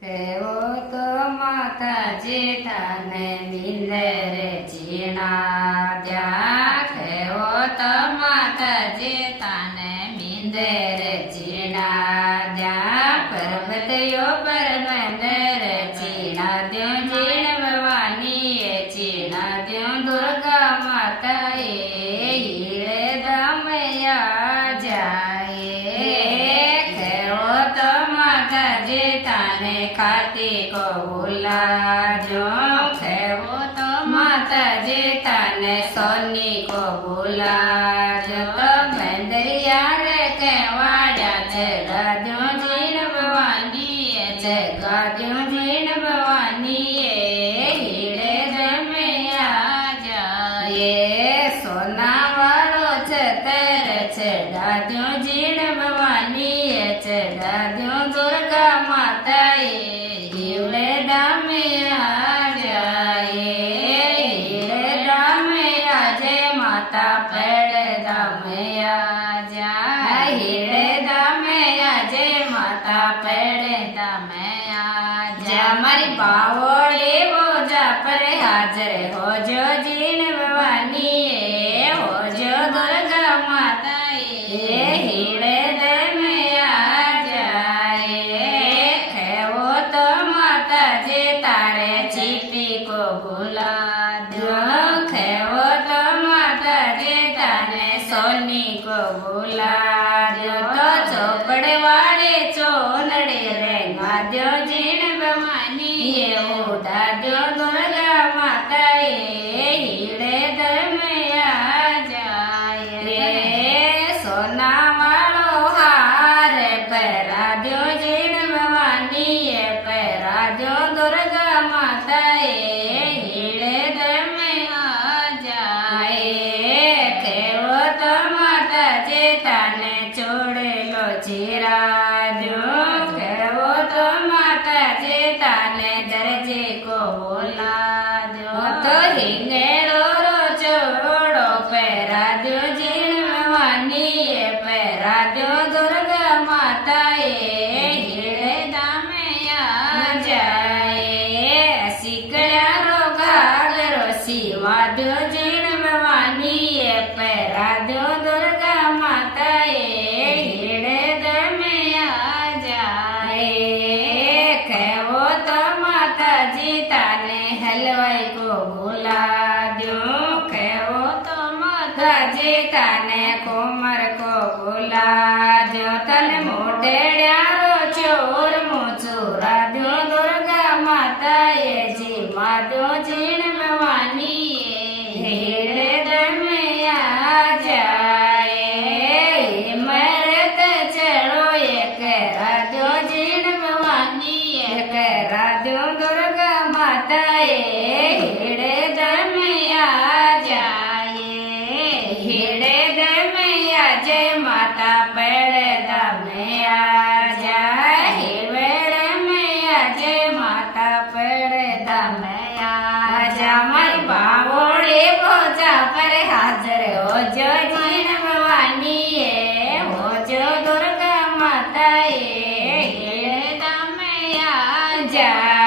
કેવો તો માતાજી તને નિંદર ઝીણા દ્યા કેવો તો માતાજી તને નિંદર ઝીણા દ્યા પર્વતયો પરમંદર ઝીણા દ્યો ઝીણ ભવાની ઝીણા દ્યો દુર્ગા માતાએ હીરે દામયા જાય કેવો તો માતાજી તને કાર્તિક બોલાજો કેવો તો માતાજી તને સોની કો બોલાજો તો બંદરિયા રે કેવાડ્યા છે ગાદ્યો જીણ ભવાની છે ગાદ્યો જીણ ભવાની હીરે રમ્યા જાય સોના વાળો છે તેર છે ગાદ્યો જીણ ભવાની છે ગાદ્યો દુર્ગા માતાએ હીરે રમ્યા જાય હીરે રમ્યા જય માતા પેડ રમ્યા જાય હીરે રમ્યા જય માતા પેડ રમ્યા જા મારી બાવળી બોજા પર હાજર હોજો જીણ ભવાની હોજો દુર્ગા માતાએ હીરે રમ્યા જાય કેવો તો માતાજી તારે ચીટી કો બોલાજો કેવો તો માતાજી તારે સોની કો બોલાજો તો ચોપડે વાળે ચોનડે રે ગાદ્યો જીણ ભવાની ઉડાડ્યો દુર્ગા માતાએ હીરે રમ્યા જાય રે સોના વાળો હાર પહેરાદ્યો જીણ ભવાની પહેરાદ્યો દુર્ગા માતાએ હીરે રમ્યા જાય કેવો તો માતાજી તને ચોડેલો ચીરાજો કેવો તો માતાજી તને દરજે કો બોલાજો તો હિંગેળો ચોડો પહેરાદ્યો જીણ ભવાની પહેરાદ્યો દુર્ગા માતાએ હીરે દામયા જાય શીકળ્યારો ઘાઘરો સીવાદ્યો જીણ ભવાની પહેરાદ્યો દુર્ગા માતાએ હીરે દમયા જાય કેવો તો માતાજી તને હલવાઈ કો બોલાદ્યો કેવો તો માતાજી તને કોમર કો બોલાદ્યો તને મોઢેડ્યારો ચોર મોચુરાદ્યો દુર્ગા માતાએ જી માદ્યો જીણ ભવાની હીરે રમ્યા જાય મરત ચડો એક રાધ્યો જીણ ભવાની એક રાધ્યો દુર્ગા માતાએ હીરે રમ્યા જાય હીરે રમ્યા જય માતા પેડ રમ્યા જાય હીરે રમ્યા જય માતા પેડ રમ્યા જા મારી બાવળી બોજા પર હાજર હોજો જીણ ભવાની હોજો દુર્ગા માતાએ હીરે રમ્યા જાય